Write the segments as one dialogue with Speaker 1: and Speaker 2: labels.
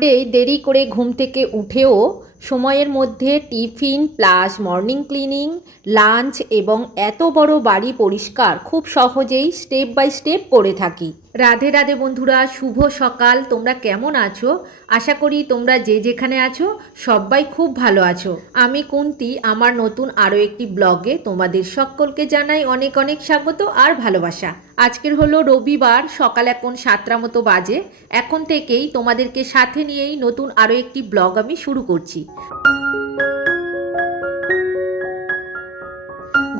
Speaker 1: Sunday দেরি করে ঘুম থেকে উঠেও সময়ের মধ্যে tiffin plus morning cleaning lunch এবং এত বড় বাড়ি পরিষ্কার খুব সহজেই স্টেপ বাই স্টেপ করে থাকি। রাধে রাধে বন্ধুরা, শুভ সকাল। তোমরা কেমন আছো? আশা করি তোমরা যে যেখানে আছো, সবাই খুব ভালো আছো। আমি কুন্তি, আমার নতুন আরও একটি ব্লগে তোমাদের সকলকে জানাই অনেক অনেক স্বাগত আর ভালোবাসা। আজকের হলো রবিবার, সকাল এখন সাতটা মতো বাজে। এখন থেকেই তোমাদেরকে সাথে নিয়েই নতুন আরও একটি ব্লগ আমি শুরু করছি।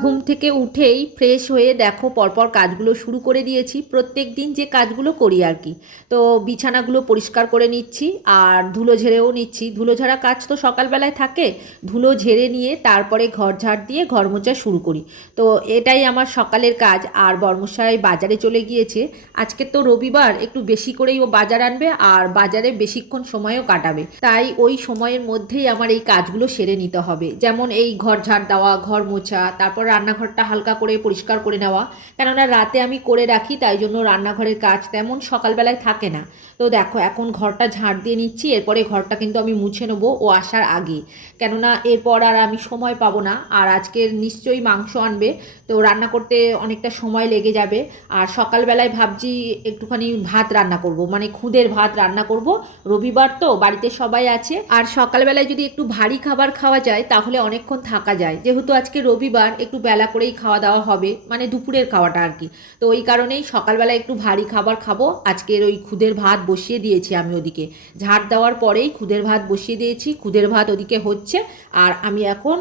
Speaker 1: ঘুম থেকে উঠেই ফ্রেশ হয়ে দেখো পরপর কাজগুলো শুরু করে দিয়েছি। প্রত্যেক দিন যে কাজগুলো করি আর কি। তো বিছানাগুলো পরিষ্কার করে নিচ্ছি আর ধুলো ঝেড়েও নিচ্ছি। ধুলো ঝাড়া কাজ তো সকালবেলায় থাকে। ধুলো ঝেড়ে নিয়ে তারপরে ঘর ঝাড় দিয়ে ঘর মোছা শুরু করি। তো এটাই আমার সকালের কাজ। আর বর্মশাই বাজারে চলে গিয়েছে। আজকে তো রবিবার, একটু বেশি করেই ও বাজার আনবে আর বাজারে বেশিক্ষণ সময়ও কাটাবে। তাই ওই সময়ের মধ্যেই আমার এই কাজগুলো সেরে নিতে হবে। যেমন এই ঘর ঝাড় দেওয়া, ঘর মোছা, তারপর রান্নাঘরটা হালকা করে পরিষ্কার করে নেওয়া। কেননা রাতে আমি করে রাখি, তাই জন্য রান্নাঘরের কাজ তেমন সকালবেলায় থাকে না। তো দেখো, এখন ঘরটা ঝাড় দিয়ে নিচ্ছি, এরপরে ঘরটা কিন্তু আমি মুছে নেব ও আসার আগে। কেননা এরপর আর আমি সময় পাবো না, আর আজকের নিশ্চয়ই মাংস আনবে। তো রান্না করতে অনেকটা সময় লেগে যাবে। আর সকালবেলায় ভাবছি একটুখানি ভাত রান্না করব। মানে খুদের ভাত রান্না করব। রবিবার তো, বাড়িতে সবাই আছে। আর সকালবেলায় যদি একটু ভারী খাবার খাওয়া যায়, তাহলে অনেকক্ষণ থাকা যায়। যেহেতু আজকে রবিবার, একটু বেলা করেই খাওয়া দাওয়া হবে। মানে দুপুরের খাওয়াটা আর কি। তো ওই কারণেই সকালবেলা একটু ভারী খাবার খাব। আজকের ওই খুদের ভাত বসিয়ে দিয়েছি আমি ওদিকে। ঝাড় দেওয়ার পরেই খুদের ভাত বসিয়ে দিয়েছি। খুদের ভাত ওদিকে হচ্ছে। আর আমি এখন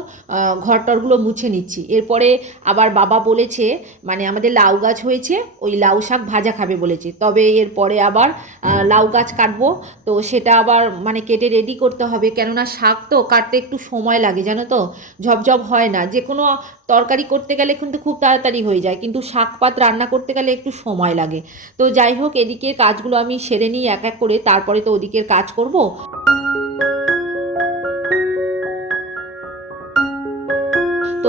Speaker 1: ঘরটরগুলো মুছে নিচ্ছি। এরপরে আবার বাবা বলেছে মানে আমাদের লাউ গাছ হয়েছে, ওই লাউ শাক ভাজা খাবে বলেছে। তবে এরপরে আবার লাউ গাছ কাটবো। তো সেটা আবার মানে কেটে রেডি করতে হবে। কেননা শাক তো কাটতে একটু সময় লাগে, জানো তো? ঝপঝপ হয় না। যে কোনো তরকারি করতে গেলে কিন্তু খুব তাড়াতাড়ি হয়ে যায়, কিন্তু শাক পাত রান্না করতে গেলে একটু সময় লাগে। তো যাই হোক এদিকে কাজগুলো আমি সেরে নিই এক এক করে, তারপরে তো ওদিকের কাজ করব।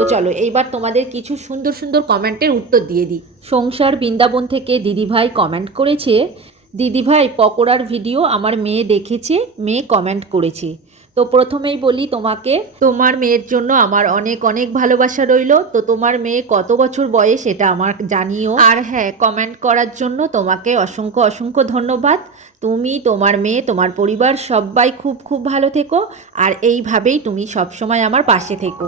Speaker 1: তো চলো। এইবার তোমাদের কিছু সুন্দর সুন্দর কমেন্টের উত্তর দিয়ে দিই। সংসার বৃন্দাবন থেকে দিদিভাই কমেন্ট করেছে, দিদিভাই, পকোড়ার ভিডিও আমার মেয়ে দেখেছে, মেয়ে কমেন্ট করেছে। তো প্রথমেই বলি তোমাকে, তোমার মেয়ের জন্য আমার অনেক অনেক ভালোবাসা রইল। তো তোমার মেয়ে কত বছর বয়স এটা আমার জানিও। আর হ্যাঁ কমেন্ট করার জন্য তোমাকে অসংখ্য অসংখ্য ধন্যবাদ। তুমি, তোমার মেয়ে, তোমার পরিবার সবাই খুব খুব ভালো থেকো। আর এইভাবেই তুমি সবসময় আমার পাশে থেকো।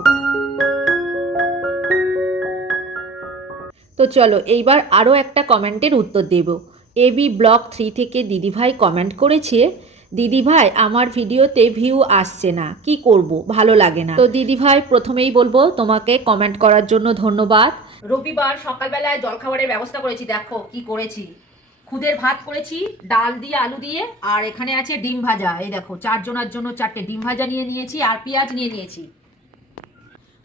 Speaker 1: তো চলো এইবার আরও একটা কমেন্টের উত্তর দেব। এবি ব্লক থ্রি থেকে দিদিভাই কমেন্ট করেছে, দিদিভাই, আমার ভিডিওতে ভিউ আসছে না, কি করব? ভালো লাগে না। তো দিদিভাই, প্রথমেই বলব, তোমাকে কমেন্ট করার জন্য ধন্যবাদ। রবিবার সকালবেলায় জলখাবারের ব্যবস্থা করেছি, দেখো কি করেছি। খুদের ভাত করেছি, ডাল দিয়ে, আলু দিয়ে, আর এখানে আছে ডিম ভাজা। এই দেখো, চারজনের জন্য চারটে ডিম ভাজা নিয়ে নিয়েছি, আর পেঁয়াজ নিয়ে নিয়েছি।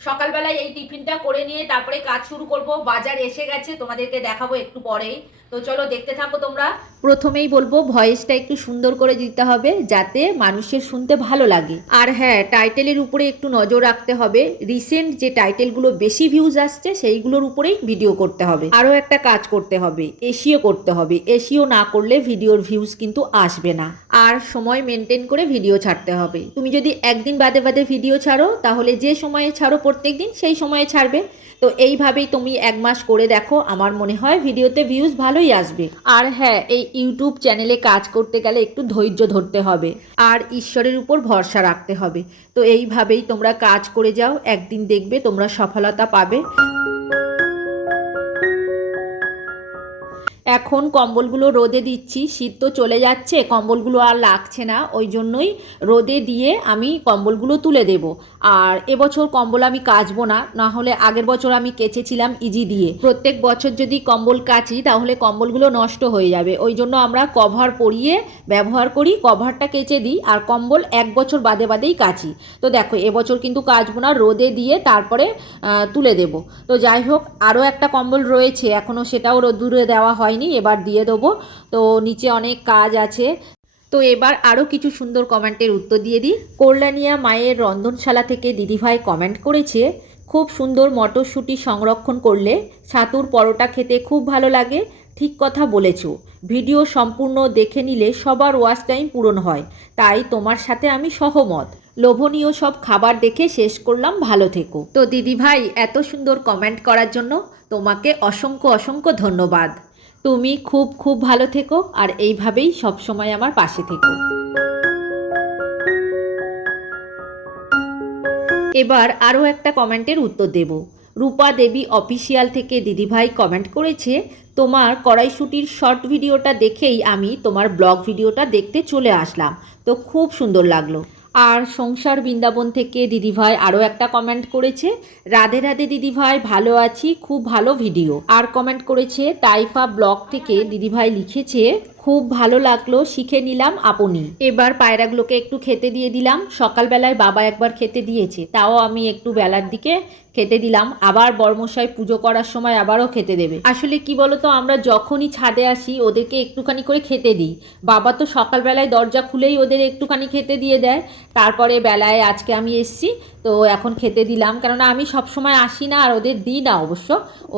Speaker 1: সকালবেলায় এই টিফিনটা করে নিয়ে তারপরে কাজ শুরু করব। বাজার এসে গেছে, তোমাদেরকে দেখাবো একটু পরেই। তো চলো দেখতে থাকো তোমরা। প্রথমেই বলব, ভয়েসটা একটু সুন্দর করে দিতে হবে যাতে মানুষের শুনতে ভালো লাগে। আর হ্যাঁ টাইটেলের উপরে একটু নজর রাখতে হবে। রিসেন্ট যে টাইটেলগুলো বেশি ভিউজ আসছে, সেইগুলোর উপরেই ভিডিও করতে হবে। আরও একটা কাজ করতে হবে, এসিও করতে হবে। এসিও না করলে ভিডিওর ভিউজ কিন্তু আসবে না। আর সময় মেনটেন করে ভিডিও ছাড়তে হবে। তুমি যদি একদিন বাদে বাদে ভিডিও ছাড়ো, তাহলে যে সময়ে ছাড়ো প্রত্যেক দিন সেই সময়ে ছাড়বে। তো এইভাবেই তুমি এক মাস করে দেখো, আমার মনে হয় ভিডিওতে ভিউজ ভালোই আসবে। আর হ্যাঁ এই ইউটিউব চ্যানেলে কাজ করতে গেলে একটু ধৈর্য ধরতে হবে। আর ঈশ্বরের উপর ভরসা রাখতে হবে। তো এইভাবেই তোমরা কাজ করে যাও, একদিন দেখবে তোমরা সফলতা পাবে। এখন কম্বলগুলো রোদে দিচ্ছি, শীত তো চলে যাচ্ছে, কম্বলগুলো আর লাগছে না, ওই জন্যই রোদে দিয়ে আমি কম্বলগুলো তুলে দেব। আর এবছর কম্বল আমি কাচবো না না হলে আগের বছর আমি কেচেছিলাম ইজি দিয়ে। প্রত্যেক বছর যদি কম্বল কাচি, তাহলে কম্বলগুলো নষ্ট হয়ে যাবে। ওই জন্য আমরা কভার পরিয়ে ব্যবহার করি, কভারটা কেচে দিই, আর কম্বল এক বছর বাদে বাদেই কাচি। তো দেখো, এবছর কিন্তু কাচবো না, রোদে দিয়ে তারপরে তুলে দেব। তো যাই হোক, আরও একটা কম্বল রয়েছে, এখনও সেটাও রোদ্দুরে দেওয়া হয়নি। এবার দিয়ে দেবো। তো নিচে অনেক কাজ আছে। তো এবার আরও কিছু সুন্দর কমেন্টের উত্তর দিয়ে দিই। কল্যাণিয়া মায়ের রন্ধনশালা থেকে দিদিভাই কমেন্ট করেছে, খুব সুন্দর মটরশুঁটি সংরক্ষণ করলে ছাতুর পরোটা খেতে খুব ভালো লাগে। ঠিক কথা বলেছ। ভিডিও সম্পূর্ণ দেখে নিলে সবার ওয়াচ টাইম পূরণ হয়। তাই তোমার সাথে আমি সহমত। লোভনীয় সব খাবার দেখে শেষ করলাম। ভালো থেকো। তো দিদিভাই, এত সুন্দর কমেন্ট করার জন্য তোমাকে অসংখ্য অসংখ্য ধন্যবাদ। তুমি খুব খুব ভালো থেকো আর এইভাবেই সবসময় আমার পাশে থেকো। এবার আরও একটা কমেন্টের উত্তর দেব। রূপা দেবী অফিসিয়াল থেকে দিদিভাই কমেন্ট করেছে, তোমার কড়াইশুটির শর্ট ভিডিওটা দেখেই আমি তোমার ব্লগ ভিডিওটা দেখতে চলে আসলাম। তো খুব সুন্দর লাগল। আর সংসার বৃন্দাবন থেকে দিদিভাই আরও একটা কমেন্ট করেছে, রাধে রাধে দিদিভাই, ভালো আছি, খুব ভালো ভিডিও আর কমেন্ট করেছে টাইফা ব্লগ থেকে দিদিভাই লিখেছে খুব ভালো লাগল, শিখে নিলাম আপনি। এবার পায়রাগুলোকে একটু খেতে দিয়ে দিলাম। সকালবেলায় বাবা একবার খেতে দিয়েছে, তাও আমি একটু বেলার দিকে খেতে দিলাম। আবার বর্মশাই পুজো করার সময় আবারও খেতে দেবে। আসলে কি বলতো, আমরা যখনই ছাদে আসি, ওদেরকে একটুখানি করে খেতে দিই। বাবা তো সকালবেলায় দরজা খুলেই ওদের একটুখানি খেতে দিয়ে দেয়। তারপরে বেলায় আজকে আমি এসছি, তো এখন খেতে দিলাম। কেননা আমি সব সময় আসি না, আর ওদের দিই না অবশ্য।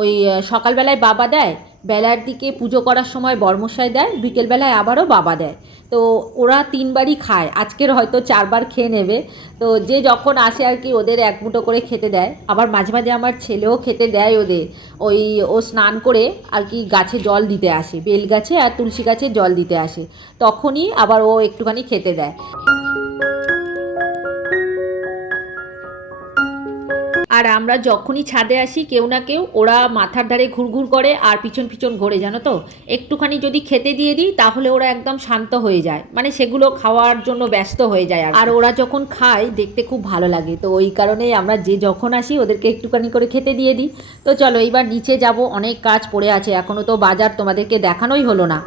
Speaker 1: ওই সকালবেলায় বাবা দেয় বেলার দিকে পুজো করার সময় বর্মশাই দেয়, বিকেলবেলায় আবারও বাবা দেয়। তো ওরা তিনবারই খায়, আজকের হয়তো চারবার খেয়ে নেবে। তো যে যখন আসে আর কি ওদের এক মুঠো করে খেতে দেয়, আবার মাঝে মাঝে আমার ছেলেও খেতে দেয় ওদের। ওই ও স্নান করে আর কি গাছে জল দিতে আসে, বেল গাছে আর তুলসী গাছে জল দিতে আসে, তখনই আবার ও একটুখানি খেতে দেয়। আর আমরা যখনই ছাদে আসি কেউ না কেউ ওরা মাথার ধারে ঘুরঘুর করে আর পিছন পিছন ঘোরে জানো তো? একটুখানি যদি খেতে দিয়ে দিই তাহলে ওরা একদম শান্ত হয়ে যায়। মানে সেগুলো খাওয়ার জন্য ব্যস্ত হয়ে যায় আর- ওরা যখন খায় দেখতে খুব ভালো লাগে। তো ওই কারণেই আমরা যে যখন আসি ওদেরকে একটুখানি করে খেতে দিয়ে দিই। তো চলো এইবার নিচে যাব। অনেক কাজ পড়ে আছে। এখনও তো বাজার তোমাদেরকে দেখানোই হলো না।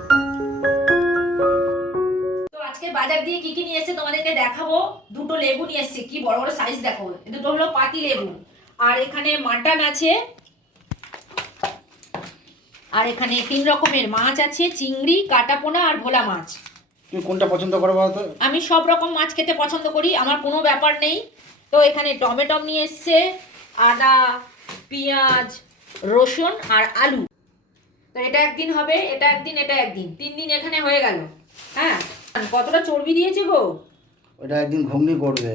Speaker 1: তো আজকে বাজার দিয়ে কি কি নিয়ে এসেছে তোমাদেরকে দেখাবো? দুটো লেবু নিয়ে এসেছে। কি বড় বড় সাইজ দেখো। দুটো হলো পাতি লেবু। আর এখানে মাটন আছে। আর এখানে তিন রকমের মাছ আছে চিংড়ি কাটাপোনা আর ভোলা মাছ।
Speaker 2: তুমি কোনটা পছন্দ করো বলো তো
Speaker 1: আমি সব রকম মাছ খেতে পছন্দ করি আমার কোনো ব্যাপার নেই। তো এখানে টমেটো নিয়ে এসছে আদা পেঁয়াজ রসুন আর আলু। তো এটা একদিন হবে এটা একদিন এটা একদিন। তিন দিন এখানে হয়ে গেল। হ্যাঁ? কতটা চর্বি দিয়েছে গো?
Speaker 2: ওটা একদিন ঘুগনি করবে।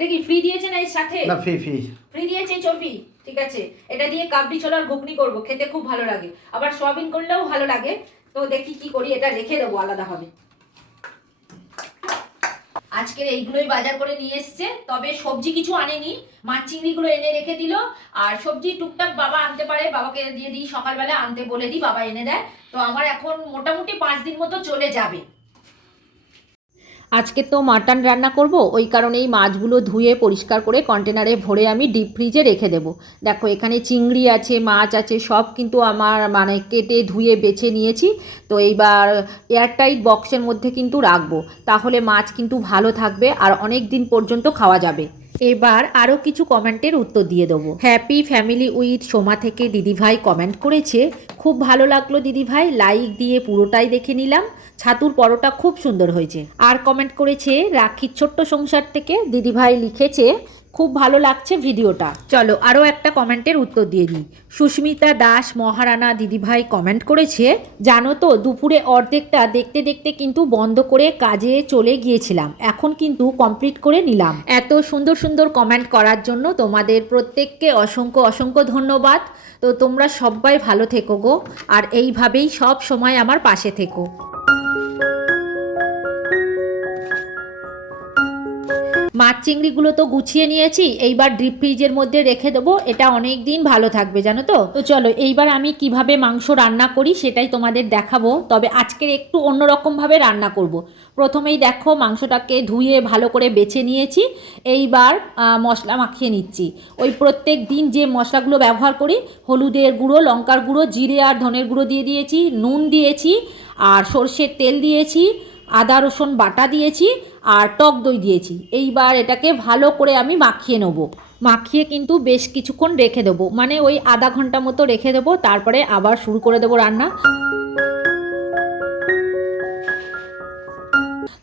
Speaker 1: এটা কি ফ্রি দিয়েছে না এর সাথে?
Speaker 2: না ফি ফি
Speaker 1: ফ্রি দিয়েছে চর্বি? ঠিক আছে। এটা দিয়ে কাবলি ছোলার ঘুগনি করব খেতে খুব ভালো লাগে। আবার সোয়াবিন করলেও ভালো লাগে। তো দেখি কি করি এটা রেখে দেবো আলাদাভাবে। আজকের এইগুলোই বাজার করে নিয়ে এসছে। তবে সবজি কিছু আনেনি। মাছ চিংড়িগুলো এনে রেখে দিল। আর সবজি টুকটাক বাবা আনতে পারে। বাবাকে দিয়ে দিই সকালবেলা আনতে বলে দিই বাবা এনে দেয়। তো আমার এখন মোটামুটি পাঁচ দিন মতো চলে যাবে। আজকে তো মাটন রান্না করব, ওই কারণেই মাছগুলো ধুয়ে পরিষ্কার করে কন্টেনারে ভরে আমি ডিপ ফ্রিজে রেখে দেব। দেখো, এখানে চিংড়ি আছে, মাছ আছে, সব কিন্তু আমার মানে কেটে ধুয়ে বেছে নিয়েছি। তো এইবার এয়ারটাইট বক্সের মধ্যে কিন্তু রাখব, তাহলে মাছ কিন্তু ভালো থাকবে আর অনেক দিন পর্যন্ত খাওয়া যাবে। এবার আরও কিছু কমেন্টের উত্তর দিয়ে দেবো। হ্যাপি ফ্যামিলি উইথ সোমা থেকে দিদিভাই কমেন্ট করেছে, খুব ভালো লাগল দিদিভাই লাইক দিয়ে পুরোটাই দেখে নিলাম। ছাতুর পরোটা খুব সুন্দর হয়েছে। আর কমেন্ট করেছে, রাখির ছোট্ট সংসার থেকে দিদিভাই লিখেছে খুব ভালো লাগছে ভিডিওটা। চলো আরও একটা কমেন্টের উত্তর দিয়ে দিই। সুস্মিতা দাস, মহারানা দিদিভাই কমেন্ট করেছে, জানো তো, দুপুরে অর্ধেকটা দেখতে দেখতে কিন্তু বন্ধ করে কাজে চলে গিয়েছিলাম। এখন কিন্তু কমপ্লিট করে নিলাম। এত সুন্দর সুন্দর কমেন্ট করার জন্য তোমাদের প্রত্যেককে অসংখ্য অসংখ্য ধন্যবাদ। তো তোমরা সবাই ভালো থেকো গো, আর এইভাবেই সব সময় আমার পাশে থেকো। মাছ চিংড়িগুলো তো গুছিয়ে নিয়েছি, এইবার ডিপ ফ্রিজের মধ্যে রেখে দেবো, এটা অনেক দিন ভালো থাকবে, জানো তো তো চলো, এইবার আমি কীভাবে মাংস রান্না করি সেটাই তোমাদের দেখাবো, তবে আজকের একটু অন্যরকমভাবে রান্না করব। প্রথমেই দেখো, মাংসটাকে ধুয়ে ভালো করে বেছে নিয়েছি, এইবার মশলা মাখিয়ে নিচ্ছি ওই প্রত্যেক দিন যে মশলাগুলো ব্যবহার করি, হলুদের গুঁড়ো, লঙ্কার গুঁড়ো, জিরে আর ধনের গুঁড়ো দিয়ে দিয়েছি, নুন দিয়েছি, আর সর্ষের তেল দিয়েছি আদা, রসুন বাটা দিয়েছি আর টক দই দিয়েছি। এইবার এটাকে ভালো করে আমি মাখিয়ে নেব। মাখিয়ে কিন্তু বেশ কিছুক্ষণ রেখে দেবো। মানে ওই আধা ঘণ্টা মতো রেখে দেবো। তারপরে আবার শুরু করে দেবো রান্না।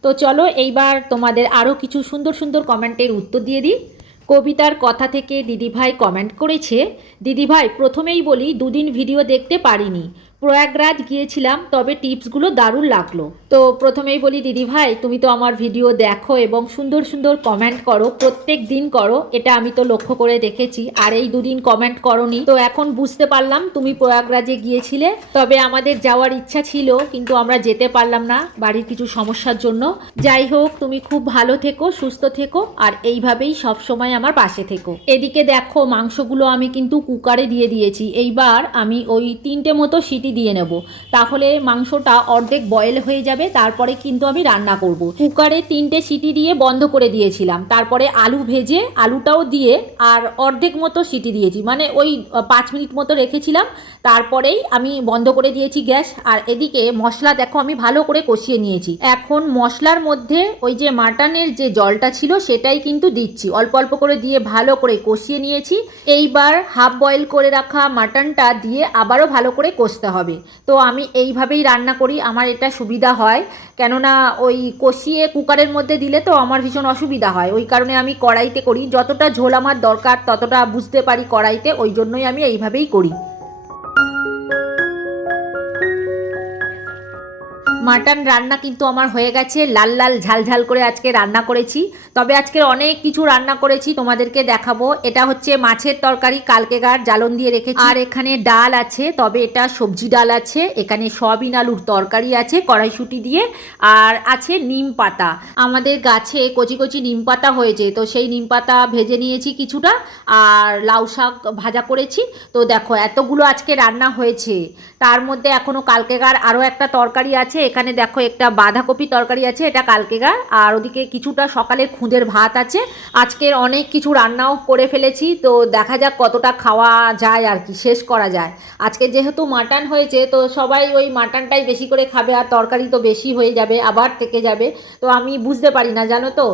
Speaker 1: তো চলো এইবার তোমাদের আরও কিছু সুন্দর সুন্দর কমেন্টের উত্তর দিয়ে দিই। কবিতার কথা থেকে দিদিভাই কমেন্ট করেছে। দিদিভাই, প্রথমেই বলি, দুদিন ভিডিও দেখতে পারিনি। প্রয়াগরাজ গিয়েছিলাম, তবে টিপসগুলো দারুণ লাগল। তো প্রথমেই বলি, দিদি ভাই, তুমি তো আমার ভিডিও দেখো এবং সুন্দর সুন্দর কমেন্ট করো, প্রত্যেক দিন করো, এটা আমি তো লক্ষ্য করে দেখেছি, আর এই দুদিন কমেন্ট করনি। তো এখন বুঝতে পারলাম তুমি প্রয়াগরাজে গিয়েছিলে, তবে আমাদের যাওয়ার ইচ্ছা ছিল, কিন্তু আমরা যেতে পারলাম না বাড়ির কিছু সমস্যার জন্য। যাই হোক, তুমি খুব ভালো থেকো, সুস্থ থেকো, আর এইভাবেই সব সময় আমার পাশে থেকো। এদিকে দেখো, মাংসগুলো আমি কিন্তু কুকারে দিয়ে দিয়েছি। এইবার আমি ওই তিনটে মতো সিটি দিয়ে নেব। তাহলে মাংসটা অর্ধেক বয়েল হয়ে যাবে, তারপরে কিন্তু আমি রান্না করব। কুকারে তিনটে সিটি দিয়ে বন্ধ করে দিয়েছিলাম। তারপরে আলু ভেজে আলুটাও দিয়ে আর অর্ধেক মতো সিটি দিয়েছি। মানে ওই পাঁচ মিনিট মতো রেখেছিলাম। তারপরেই আমি বন্ধ করে দিয়েছি গ্যাস। আর এদিকে মশলা দেখো, আমি ভালো করে কষিয়ে নিয়েছি। এখন মশলার মধ্যে ওই যে মাটনের যে জলটা ছিল, সেটাই কিন্তু দিচ্ছি। অল্প অল্প করে দিয়ে ভালো করে কষিয়ে নিয়েছি। এইবার হাফ বয়েল করে রাখা মাটনটা দিয়ে আবারও ভালো করে কষতে হবে। তো আমি এইভাবেই রান্না করি, আমার এটা সুবিধা হয়। কেননা ওই কষিয়ে কুকারের মধ্যে দিলে তো আমার ভীষণ অসুবিধা হয়। ওই কারণে আমি কড়াইতে করি। যতটা ঝোল আমার দরকার, ততটা বুঝতে পারি কড়াইতে, ওই জন্যই আমি এইভাবেই করি। মাটন রান্না কিন্তু আমার হয়ে গেছে। লাল লাল ঝাল ঝাল করে আজকে রান্না করেছি। তবে আজকে অনেক কিছু রান্না করেছি, তোমাদেরকে দেখাবো। এটা হচ্ছে মাছের তরকারি কালকেগার জ্বালন দিয়ে রেখেছি। আর এখানে ডাল আছে, তবে এটা সবজি ডাল আছে। এখানে সয়াবিন আলুর তরকারি আছে, কড়াইশুটি দিয়ে। আর আছে নিম পাতা। আমাদের গাছে কচি কচি নিম পাতা হয়েছে, তো সেই নিম পাতা ভেজে নিয়েছি কিছুটা। আর লাউ শাক ভাজা করেছি। তো দেখো, এতগুলো আজকে রান্না হয়েছে। তার মধ্যে এখনও কালকেগার আরও একটা তরকারি আছে এখানে দেখো একটা বাঁধাকপি তরকারি আছে, এটা কালকেগার আর ওদিকে কিছুটা সকালের খুঁদের ভাত আছে। আজকের অনেক কিছু রান্নাও করে ফেলেছি, তো দেখা যাক কতটা খাওয়া যায় আর কি, শেষ করা যায়। আজকে যেহেতু মাটন হয়েছে, তো সবাই ওই মাটনটাই বেশি করে খাবে, আর তরকারি তো বেশি হয়ে যাবে, আবার থেকে যাবে। তো আমি বুঝতে পারি না, জানো তো?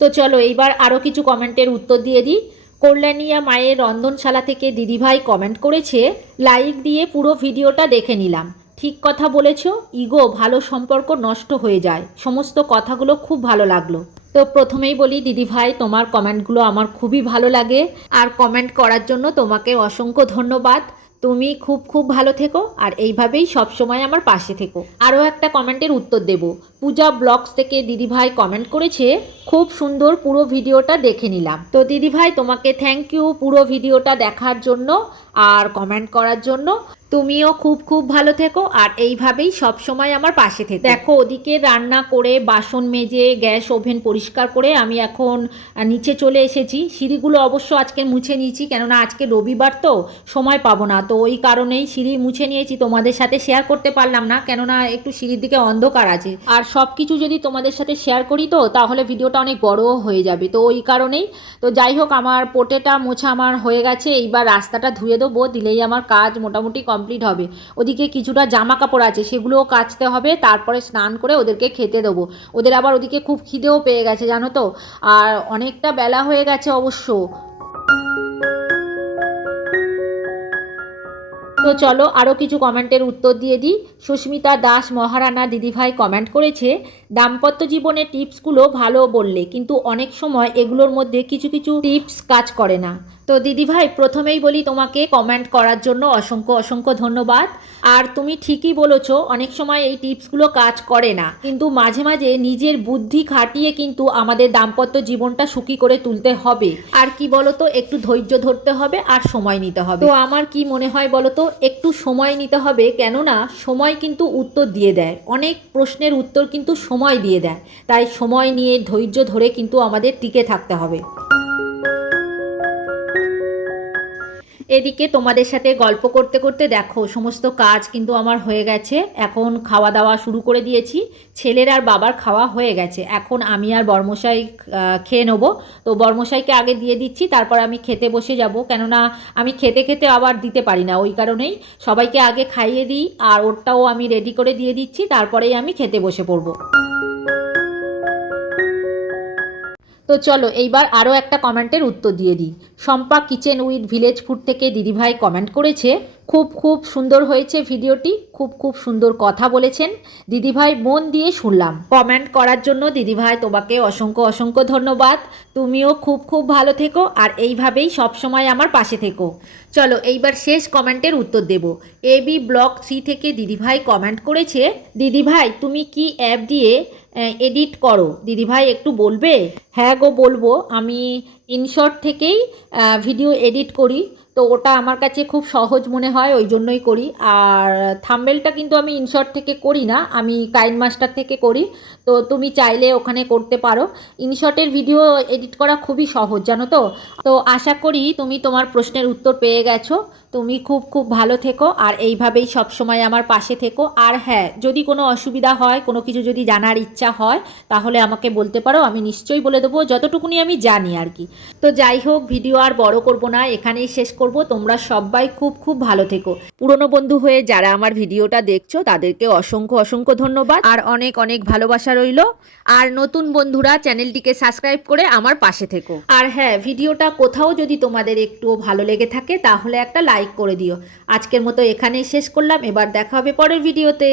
Speaker 1: তো চলো, এইবার আরও কিছু কমেন্টের উত্তর দিয়ে দিই। কল্যাণিয়া মায়ের রন্ধনশালা থেকে দিদিভাই কমেন্ট করেছে লাইক দিয়ে পুরো ভিডিওটা দেখে নিলাম। ঠিক কথা বলেছ ইগো ভালো সম্পর্ক নষ্ট হয়ে যায়। সমস্ত কথাগুলো খুব ভালো লাগল। তো প্রথমেই বলি, দিদিভাই, তোমার কমেন্টগুলো আমার খুবই ভালো লাগে। আর কমেন্ট করার জন্য তোমাকে অসংখ্য ধন্যবাদ। তুমি খুব খুব ভালো থেকো আর এইভাবেই সবসময় আমার পাশে থেকো। আরও একটা কমেন্টের উত্তর দেব। পূজা ব্লগস থেকে দিদিভাই কমেন্ট করেছে, খুব সুন্দর পুরো ভিডিওটা দেখে নিলাম। তো দিদিভাই তোমাকে থ্যাংক ইউ পুরো ভিডিওটা দেখার জন্য আর কমেন্ট করার জন্য। তুমিও খুব খুব ভালো থেকো আর এইভাবেই সব সময় আমার পাশে থেকো। দেখো, ওদিকে রান্না করে, বাসন মেজে, গ্যাস ওভেন পরিষ্কার করে আমি এখন নিচে চলে এসেছি। সিঁড়িগুলো অবশ্য আজকে মুছে নিয়েছি, কেননা আজকে রবিবার তো সময় পাবো না। তো ওই কারণেই সিঁড়ি মুছে নিয়েছি, তোমাদের সাথে শেয়ার করতে পারলাম না, কেননা একটু সিঁড়ির দিকে অন্ধকার আছে। আর সব কিছু যদি তোমাদের সাথে শেয়ার করি তো, তাহলে ভিডিওটা অনেক বড়ও হয়ে যাবে। তো ওই কারণেই, তো যাই হোক, আমার পোটেটা মোছা আমার হয়ে গেছে, এইবার রাস্তাটা ধুয়ে দেবো, দিলেই আমার কাজ মোটামুটি কমপ্লিট হবে। ওদিকে কিছুটা জামা কাপড় আছে, সেগুলোও কাচতে হবে, তারপরে স্নান করে ওদেরকে খেতে দেবো। ওদের আবার ওদিকে খুব খিদেও পেয়ে গেছে, জানো তো? আর অনেকটা বেলা হয়ে গেছে অবশ্য। তো চলো আরও কিছু কমেন্টের উত্তর দিয়ে দিই। সুস্মিতা দাস, মহারানা দিদিভাই কমেন্ট করেছে, দাম্পত্য জীবনে টিপসগুলো ভালো বললে, কিন্তু অনেক সময় এগুলোর মধ্যে কিছু কিছু টিপস কাজ করে না। তো দিদিভাই, প্রথমেই বলি তোমাকে কমেন্ট করার জন্য অসংখ্য অসংখ্য ধন্যবাদ। আর তুমি ঠিকই বলেছ, অনেক সময় এই টিপসগুলো কাজ করে না। কিন্তু মাঝে মাঝে নিজের বুদ্ধি খাটিয়ে কিন্তু আমাদের দাম্পত্য জীবনটা সুখী করে তুলতে হবে। আর কি বলতো, একটু ধৈর্য ধরতে হবে আর সময় নিতে হবে। তো আমার কি মনে হয় বলতো একটু সময় নিতে হবে, কেননা সময় কিন্তু উত্তর দিয়ে দেয়। অনেক প্রশ্নের উত্তর কিন্তু সময় দিয়ে দেয়। তাই সময় নিয়ে ধৈর্য ধরে কিন্তু আমাদের টিকে থাকতে হবে। এদিকে তোমাদের সাথে গল্প করতে করতে দেখো, সমস্ত কাজ কিন্তু আমার হয়ে গেছে। এখন খাওয়া দাওয়া শুরু করে দিয়েছি। ছেলের আর বাবার খাওয়া হয়ে গেছে। এখন আমি আর বর্মশাই খেয়ে নেব। তো বর্মশাইকে আগে দিয়ে দিচ্ছি, তারপর আমি খেতে বসে যাব। কেননা আমি খেতে খেতে আবার দিতে পারি না, ওই কারণেই সবাইকে আগে খাইয়ে দিই, আর ওরটাও আমি রেডি করে দিয়ে দিচ্ছি, তারপরেই আমি খেতে বসে পড়ব। তো চলো এইবার আরও একটা কমেন্টের উত্তর দিয়ে দিই। Shampa kitchen with village food থেকে দিদিভাই কমেন্ট করেছে, খুব খুব সুন্দর হয়েছে ভিডিওটি, খুব খুব সুন্দর কথা বলেছেন। দিদিভাই মন দিয়ে শুনলাম। কমেন্ট করার জন্য দিদিভাই তোমাকে অসংখ্য অসংখ্য ধন্যবাদ। তুমিও খুব খুব ভালো থেকো আর এইভাবেই সবসময় আমার পাশে থেকো। চলো এইবার শেষ কমেন্টের উত্তর দেব। এ বি ব্লক থ্রি থেকে দিদিভাই কমেন্ট করেছে, দিদিভাই, তুমি কি অ্যাপ দিয়ে এডিট করো? দিদিভাই একটু বলবে? হ্যাঁ গো, বলব। আমি ইনশর্ট থেকেই ভিডিও এডিট করি। তো ওটা আমার কাছে খুব সহজ মনে হয়, ওই জন্যই করি। আর থাম্বেলটা কিন্তু আমি ইনশর্ট থেকে করি না, আমি কাইন মাস্টার থেকে করি। তো তুমি চাইলে ওখানে করতে পারো। ইনশর্টের ভিডিও এডিট করা খুবই সহজ, জানো তো? তো আশা করি তুমি তোমার প্রশ্নের উত্তর পেয়ে গেছো। তুমি খুব খুব ভালো থেকো আর এইভাবেই সবসময় আমার পাশে থেকো। আর হ্যাঁ যদি কোনো অসুবিধা হয়, কোনো কিছু যদি জানার ইচ্ছা হয়, তাহলে আমাকে বলতে পারো, আমি নিশ্চয়ই বলে দেবো, যতটুকুনি আমি জানি আর কি। তো যাই হোক, ভিডিও আর বড় করব না, এখানেই শেষ করব। তোমরা সবাই খুব খুব ভালো থেকো। পুরনো বন্ধু হয়ে যারা আমার ভিডিওটা দেখছ, তাদেরকে অসংখ্য অসংখ্য ধন্যবাদ। আর অনেক অনেক ভালোবাসা রইল। আর নতুন বন্ধুরা, চ্যানেলটিকে সাবস্ক্রাইব করে আমার পাশে থেকো। আর হ্যাঁ ভিডিওটা কোথাও যদি তোমাদের একটুও ভালো লেগে থাকে, তাহলে একটা লাইক করে দিও। আজকের মতো এখানেই শেষ করলাম। এবার দেখা হবে পরের ভিডিওতে